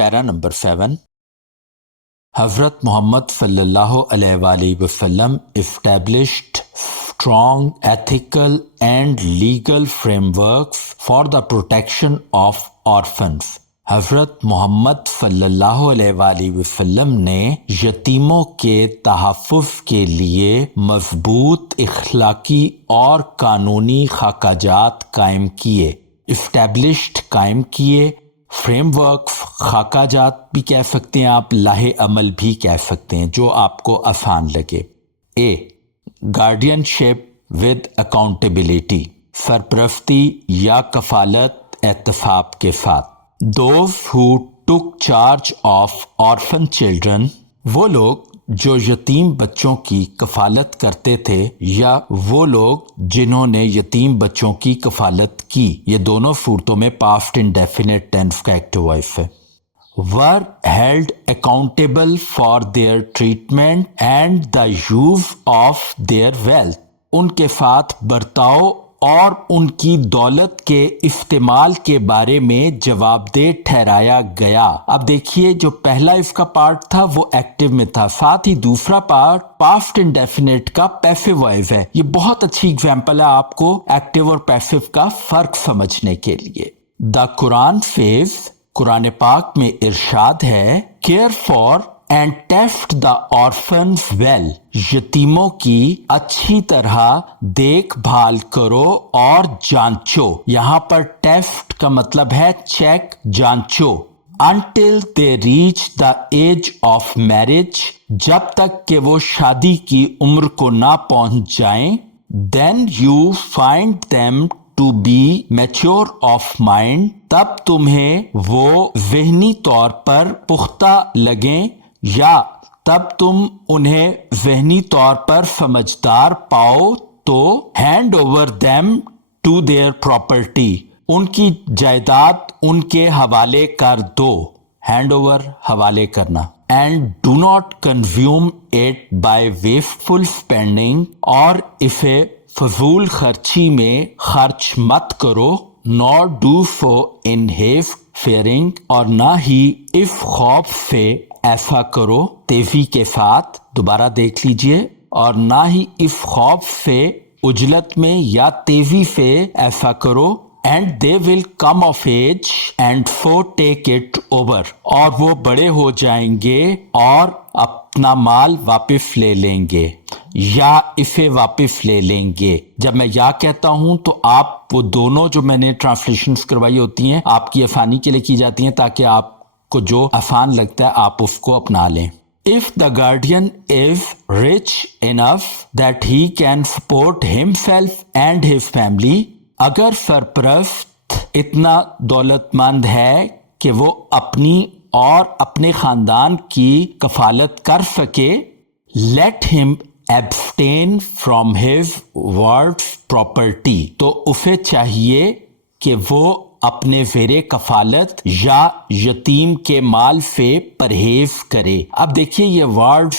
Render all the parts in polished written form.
پیرا number 7. حضرت محمد صلی اللہ علیہ وآلہ وسلم established strong ethical and legal frameworks for the protection of orphans. حضرت محمد صلی اللہ علیہ وآلہ وسلم نے یتیموں کے تحفظ کے لیے مضبوط اخلاقی اور قانونی خاکہ جات قائم کیے. established قائم کیے. فریم ورک خاکہ جات بھی کہہ سکتے ہیں آپ، لاہ عمل بھی کہہ سکتے ہیں، جو آپ کو آسان لگے. A guardianship with accountability, سرپرستی یا کفالت احتساب کے ساتھ. Those who take charge of orphan children, وہ لوگ جو یتیم بچوں کی کفالت کرتے تھے یا وہ لوگ جنہوں نے یتیم بچوں کی کفالت کی، یہ دونوں صورتوں میں پاسٹ انڈیفینٹ ٹینس کا ایکٹیو وائس ہے. were held accountable for their treatment and the use of their wealth، ان کے ساتھ برتاؤ اور ان کی دولت کے استعمال کے بارے میں جواب دہ ٹھہرایا گیا. اب دیکھیے جو پہلا اس کا پارٹ تھا وہ ایکٹیو میں تھا، ساتھ ہی دوسرا پارٹ پاسٹ انڈیفینٹ کا پیسو وائز ہے. یہ بہت اچھی اگزامپل ہے آپ کو ایکٹیو اور پیسو کا فرق سمجھنے کے لیے. دا قرآن سیز، قرآن پاک میں ارشاد ہے، care for and test the orphans well, یتیموں کی اچھی طرح دیکھ بھال کرو اور جانچو. یہاں پر ٹیسٹ کا مطلب ہے check, جانچو. until they reach the age of marriage، جب تک کہ وہ شادی کی عمر کو نہ پہنچ جائیں. then you find them to be mature of mind، تب تمہیں وہ ذہنی طور پر پختہ لگیں یا تب تم انہیں ذہنی طور پر سمجھدار پاؤ تو hand over them to their property, ان کی جائیداد ان کے حوالے کر دو. ہینڈ اوور حوالے کرنا. And do not consume it by wasteful spending, اور اسے فضول خرچی میں خرچ مت کرو. Nor do so in haste fearing, اور نہ ہی اس خوف سے ایسا کرو تیزی کے ساتھ. دوبارہ دیکھ لیجئے، اور نہ ہی اس خوف سے عجلت میں یا تیزی سے ایسا کرو. And they will come of age and so take it over, اور وہ بڑے ہو جائیں گے اور اپنا مال واپس لے لیں گے یا اسے واپس لے لیں گے. جب میں یا کہتا ہوں تو آپ وہ دونوں جو میں نے ٹرانسلیشنز کروائی ہوتی ہیں آپ کی آسانی کے لیے کی جاتی ہیں تاکہ آپ کو جو آسان لگتا ہے آپ اس کو اپنا لیں. If the guardian is rich enough that he can support himself and his family، اگر سرپرست اتنا دولت مند ہے کہ وہ اپنی اور اپنے خاندان کی کفالت کر سکے، let him abstain from his ward's property، تو اسے چاہیے کہ وہ اپنے زیر کفالت یا یتیم کے مال سے پرہیز کرے. اب دیکھیے یہ وارڈ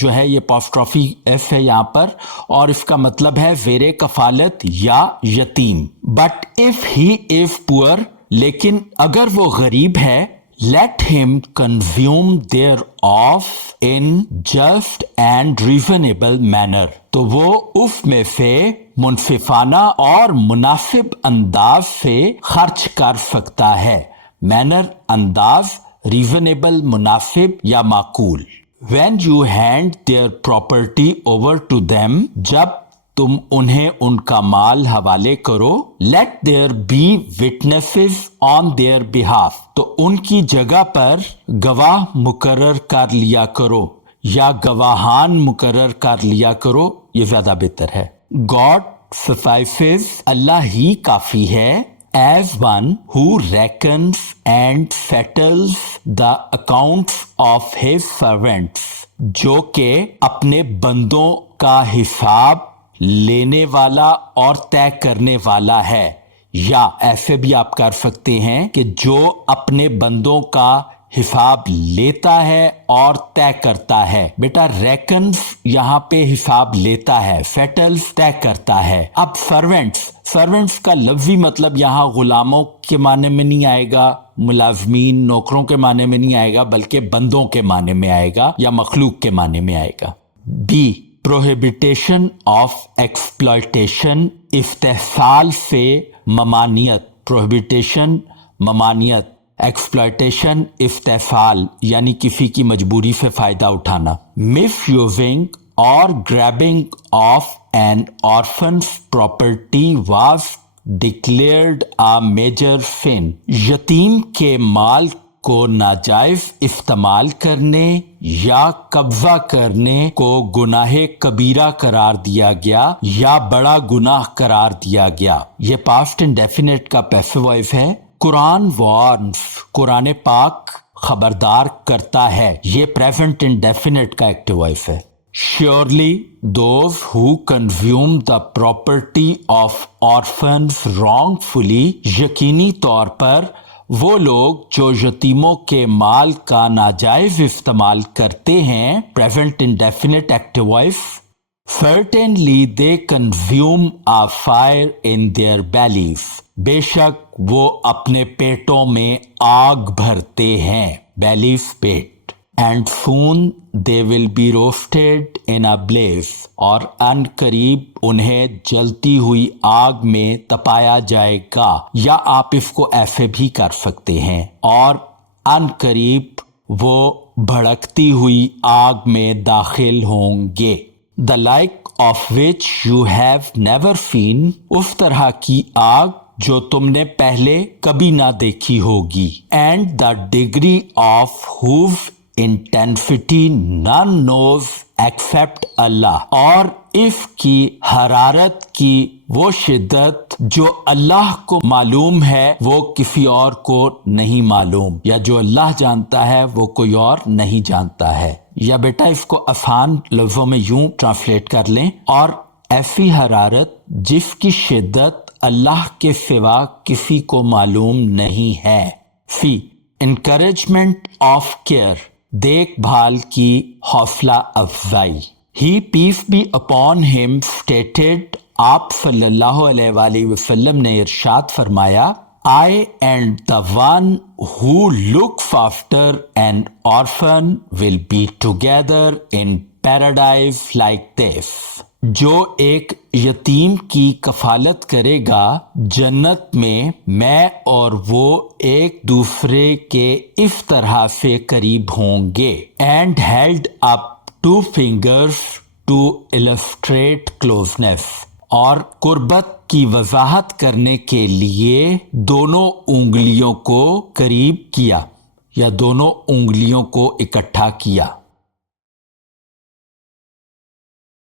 جو ہے یہ پاسٹرافی ایف ہے یہاں پر، اور اس کا مطلب ہے زیر کفالت یا یتیم. بٹ اف ہی از پور، لیکن اگر وہ غریب ہے، let him consume thereof in just and reasonable manner، تو وہ اس میں سے منصفانہ اور مناسب انداز سے خرچ کر سکتا ہے. مینر انداز، ریزنیبل مناسب یا معقول. when you hand their property over to them، جب تم انہیں ان کا مال حوالے کرو، let there be witnesses on their behalf، تو ان کی جگہ پر گواہ مقرر کر لیا کرو یا گواہان مقرر کر لیا کرو، یہ زیادہ بہتر ہے. God suffices، اللہ ہی کافی ہے. as one who reckons and settles the accounts of his servants، جو کہ اپنے بندوں کا حساب لینے والا اور طے کرنے والا ہے. یا ایسے بھی آپ کر سکتے ہیں کہ جو اپنے بندوں کا حساب لیتا ہے اور طے کرتا ہے. بیٹا ریکنز یہاں پہ حساب لیتا ہے, فیٹلز طے کرتا ہے. اب سرونٹس کا لفظی مطلب یہاں غلاموں کے معنی میں نہیں آئے گا, ملازمین نوکروں کے معنی میں نہیں آئے گا, بلکہ بندوں کے معنی میں آئے گا یا مخلوق کے معنی میں آئے گا. بی پروہیبیٹیشن آف ایکسپلائٹیشن, استحصال سے ممانعت. پروہیبیٹیشن ممانعت, ایکسپلائٹیشن استحصال یعنی کسی کی مجبوری سے فائدہ اٹھانا. Misusing or grabbing of an orphan's property was declared a major sin, یتیم کے مال کو ناجائز استعمال کرنے یا قبضہ کرنے کو گناہ کبیرہ قرار دیا گیا یا بڑا گناہ قرار دیا گیا. یہ پاسٹ انڈیفینٹ کا پیسو وائس ہے. قرآن وارنز, قرآن پاک خبردار کرتا ہے. یہ پریزنٹ انڈیفینٹ کا ایکٹیو وائس ہے. Surely those who consume the property of orphans wrongfully, یقینی طور پر وہ لوگ جو یتیموں کے مال کا ناجائز استعمال کرتے ہیں, present indefinite active voice, certainly they consume a fire in their bellies, بے شک وہ اپنے پیٹوں میں آگ بھرتے ہیں, bellies pet. And soon they will be roasted in a blaze, اور ان قریب انہیں جلتی ہوئی آگ میں تپایا جائے گا. یا آپ اس کو ایسے بھی کر سکتے ہیں, اور ان قریب وہ بھڑکتی ہوئی آگ میں داخل ہوں گے. The like of which you have never seen, اس طرح کی آگ جو تم نے پہلے کبھی نہ دیکھی ہوگی. And the degree of whose intensity none knows except Allah, اور اس کی حرارت کی وہ شدت جو اللہ کو معلوم ہے وہ کسی اور کو نہیں معلوم, یا جو اللہ جانتا ہے وہ کوئی اور نہیں جانتا ہے. یا بیٹا اس کو آسان لفظوں میں یوں ٹرانسلیٹ کر لیں, اور ایسی حرارت جس کی شدت اللہ کے سوا کسی کو معلوم نہیں ہے. سی انکریجمنٹ آف کیئر, دیکھ بھال کی حوصلہ افزائی. He peace be upon him stated, آپ صلی اللہ علیہ وآلہ وسلم نے ارشاد فرمایا, I and the one who looks after an orphan will be together in paradise like this. جو ایک یتیم کی کفالت کرے گا جنت میں اور وہ ایک دوسرے کے اس طرح سے قریب ہوں گے. And held up two fingers to illustrate closeness, اور قربت کی وضاحت کرنے کے لیے دونوں انگلیوں کو قریب کیا یا دونوں انگلیوں کو اکٹھا کیا.